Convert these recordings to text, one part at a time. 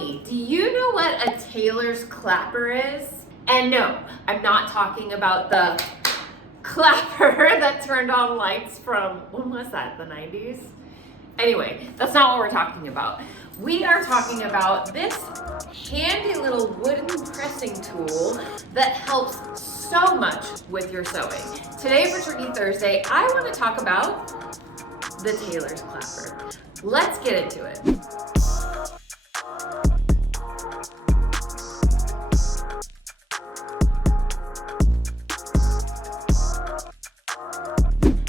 me, do you know what a tailor's clapper is? And no, I'm not talking about the clapper that turned on lights from, when was that, the 90s? Anyway, that's not what we're talking about. We are talking about this handy little wooden pressing tool that helps so much with your sewing. Today for Tricky Thursday, I want to talk about the tailor's clapper. Let's get into it.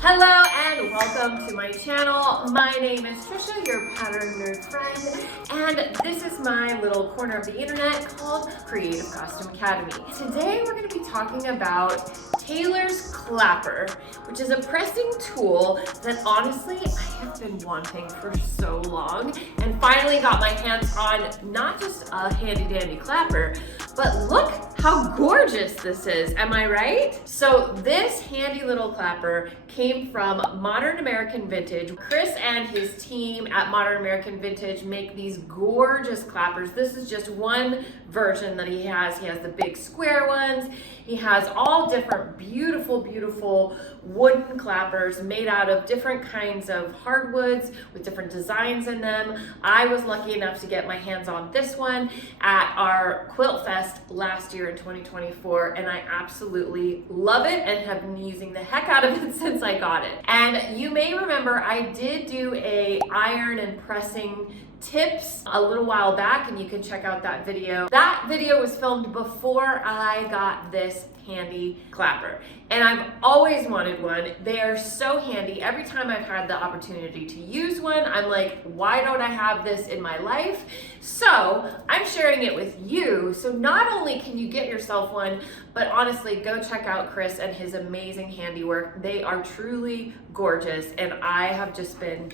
Hello and welcome to my channel. My name is Trisha, your pattern nerd friend, and this is my little corner of the internet called Creative Costume Academy. Today we're going to be talking about tailor's clapper, which is a pressing tool that honestly I have been wanting for so long, and finally got my hands on not just a handy dandy clapper, but look how gorgeous this is, am I right? So this handy little clapper came from Modern American Vintage. Chris and his team at Modern American Vintage make these gorgeous clappers. This is just one version that he has. He has the big square ones. He has all different beautiful, beautiful wooden clappers made out of different kinds of hardwoods with different designs in them. I was lucky enough to get my hands on this one at our Quilt Fest last year in 2024, and I absolutely love it and have been using the heck out of it since I got it. And you may remember I did do a iron and pressing tips a little while back, and you can check out that video. That video was filmed before I got this handy clapper, and I've always wanted one. They are so handy. Every time I've had the opportunity to use one, I'm like, why don't I have this in my life? So I'm sharing it with you. So not only can you get yourself one, but honestly, go check out Chris and his amazing handiwork. They are truly gorgeous, and I have just been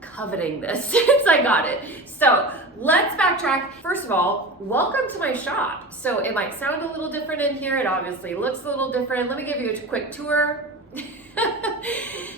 coveting this since I got it. So let's backtrack. First of all, welcome to my shop. So it might sound a little different in here. It obviously looks a little different. Let me give you a quick tour.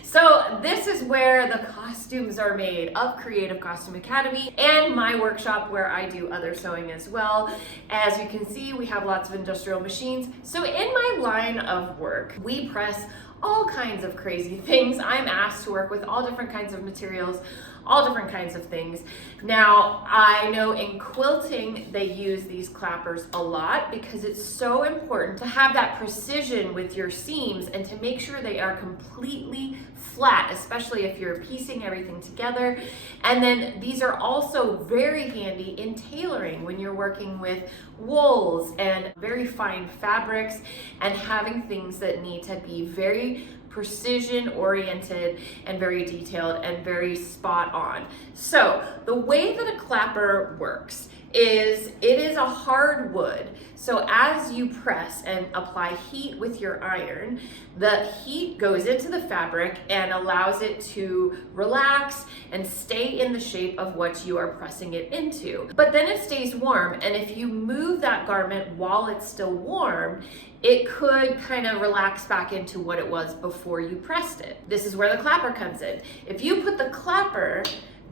So this is where the costumes are made of Creative Costume Academy and my workshop where I do other sewing as well. As you can see, we have lots of industrial machines. So in my line of work, we press all kinds of crazy things. I'm asked to work with all different kinds of materials, all different kinds of things. Now, I know in quilting, they use these clappers a lot because it's so important to have that precision with your seams and to make sure they are completely flat, especially if you're piecing everything together. And then these are also very handy in tailoring when you're working with wools and very fine fabrics and having things that need to be very precision oriented and very detailed and very spot on. So the way that a clapper works is it is a hard wood. So as you press and apply heat with your iron, the heat goes into the fabric and allows it to relax and stay in the shape of what you are pressing it into. But then it stays warm, and if you move that garment while it's still warm, it could kind of relax back into what it was before you pressed it. This is where the clapper comes in. If you put the clapper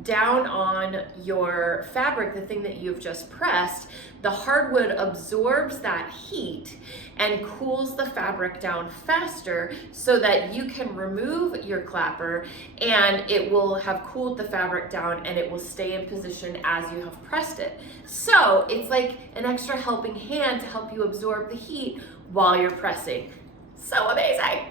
down on your fabric, the thing that you've just pressed, the hardwood absorbs that heat and cools the fabric down faster so that you can remove your clapper and it will have cooled the fabric down and it will stay in position as you have pressed it. So it's like an extra helping hand to help you absorb the heat while you're pressing. So amazing.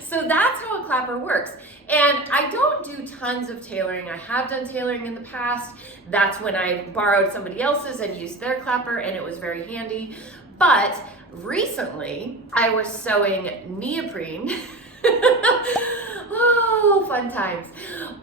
So that's how a clapper works. And I don't do tons of tailoring. I have done tailoring in the past. That's when I borrowed somebody else's and used their clapper, and it was very handy. But recently, I was sewing neoprene. Oh, fun times.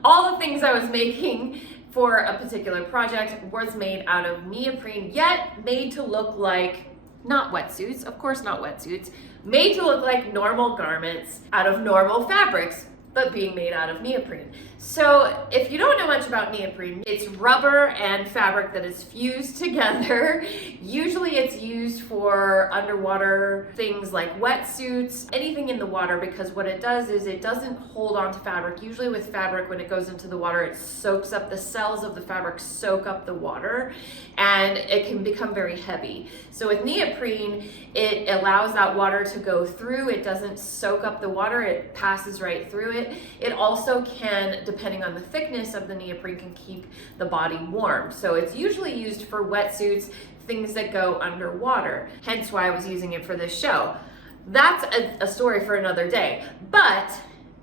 All the things I was making for a particular project was made out of neoprene, yet made to look like, not wetsuits, of course not wetsuits, made to look like normal garments out of normal fabrics, but being made out of neoprene. So if you don't know much about neoprene, it's rubber and fabric that is fused together. Usually it's used for underwater things like wetsuits, anything in the water, because what it does is it doesn't hold on to fabric. Usually with fabric, when it goes into the water, it soaks up, the cells of the fabric soak up the water, and it can become very heavy. So with neoprene, it allows that water to go through. It doesn't soak up the water, it passes right through it. It also can, depending on the thickness of the neoprene, can keep the body warm. So it's usually used for wetsuits, things that go underwater. Hence why I was using it for this show. That's a story for another day. But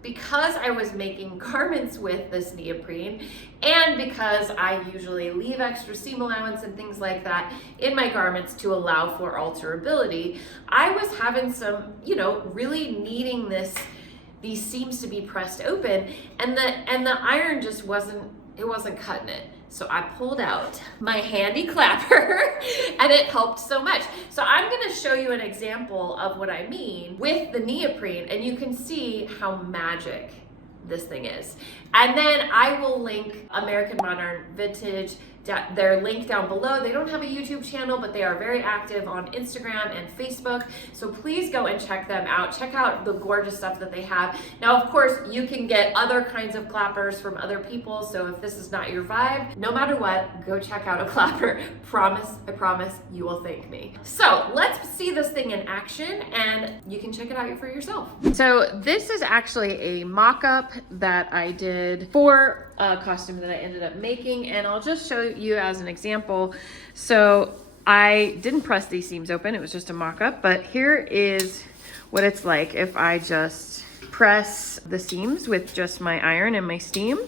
because I was making garments with this neoprene, and because I usually leave extra seam allowance and things like that in my garments to allow for alterability, I was having some, really needing these seams to be pressed open, and the iron just wasn't cutting it. So I pulled out my handy clapper and it helped so much. So I'm gonna show you an example of what I mean with the neoprene, and you can see how magic this thing is. And then I will link American Modern Vintage, their link down below. They don't have a YouTube channel, but they are very active on Instagram and Facebook. So please go and check them out. Check out the gorgeous stuff that they have. Now, of course, you can get other kinds of clappers from other people. So if this is not your vibe, no matter what, go check out a clapper. I promise you will thank me. So let's see this thing in action, and you can check it out for yourself. So this is actually a mock-up that I did for a costume that I ended up making, and I'll just show you as an example. So I didn't press these seams open, it was just a mock-up, but here is what it's like if I just press the seams with just my iron and my steam.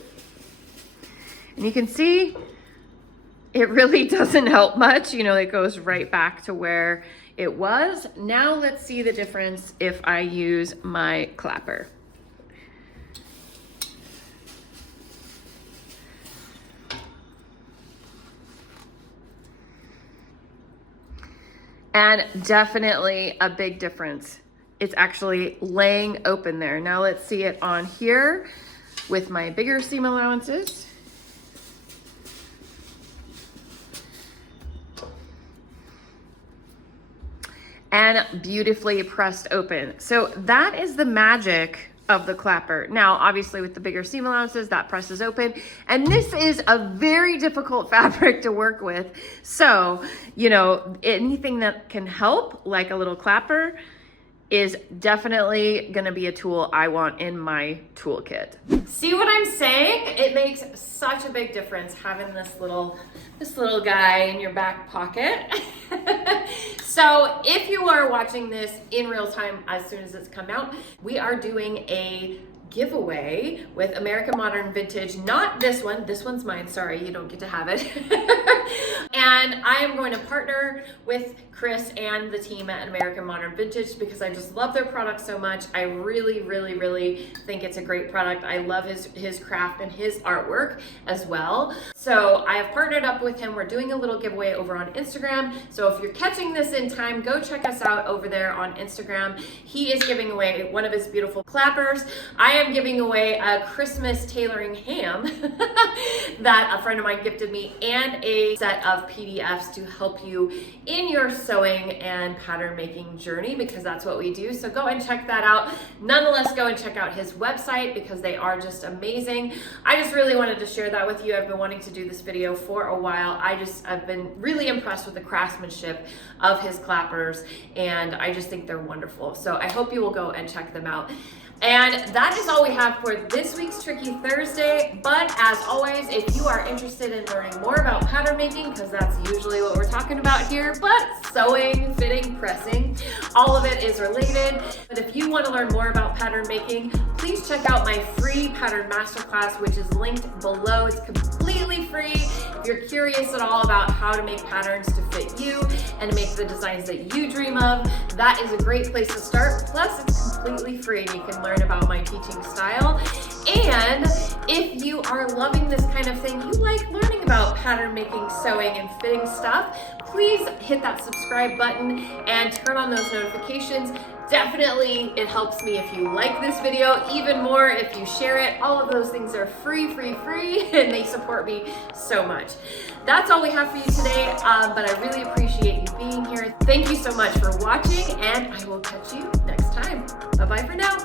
And you can see it really doesn't help much, it goes right back to where it was. Now let's see the difference if I use my clapper. And definitely a big difference. It's actually laying open there. Now let's see it on here with my bigger seam allowances. And beautifully pressed open. So that is the magic of the clapper. Now, obviously with the bigger seam allowances, that presses open. And this is a very difficult fabric to work with. So, anything that can help, like a little clapper, is definitely gonna be a tool I want in my toolkit. See what I'm saying? It makes such a big difference having this little guy in your back pocket. So if you are watching this in real time as soon as it's come out, we are doing a giveaway with American Modern Vintage. Not this one's mine, sorry, you don't get to have it. And I am going to partner with Chris and the team at American Modern Vintage because I just love their product so much. I really, really, really think it's a great product. I love his craft and his artwork as well. So I have partnered up with him. We're doing a little giveaway over on Instagram. So if you're catching this in time, go check us out over there on Instagram. He is giving away one of his beautiful clappers. I am giving away a Christmas tailoring ham that a friend of mine gifted me, and a set of PDFs to help you in your sewing and pattern making journey, because that's what we do. So go and check that out. Nonetheless, go and check out his website because they are just amazing. I just really wanted to share that with you. I've been wanting to do this video for a while. I've been really impressed with the craftsmanship of his clappers, and I just think they're wonderful. So I hope you will go and check them out. And that is all we have for this week's Tricky Thursday. But as always, if you are interested in learning more about pattern making, because that's usually what we're talking about here, but sewing, fitting, pressing, all of it is related. But if you want to learn more about pattern making, please check out my free pattern masterclass, which is linked below. It's completely free. If you're curious at all about how to make patterns to fit you and to make the designs that you dream of, that is a great place to start. Plus, it's completely free and you can learn about my teaching style. And if you are loving this kind of thing, you like learning about pattern making, sewing, and fitting stuff, please hit that subscribe button and turn on those notifications. Definitely, it helps me if you like this video, even more if you share it. All of those things are free, and they support me so much. That's all we have for you today, but I really appreciate you being here. Thank you so much for watching, and I will catch you next time. Bye-bye for now.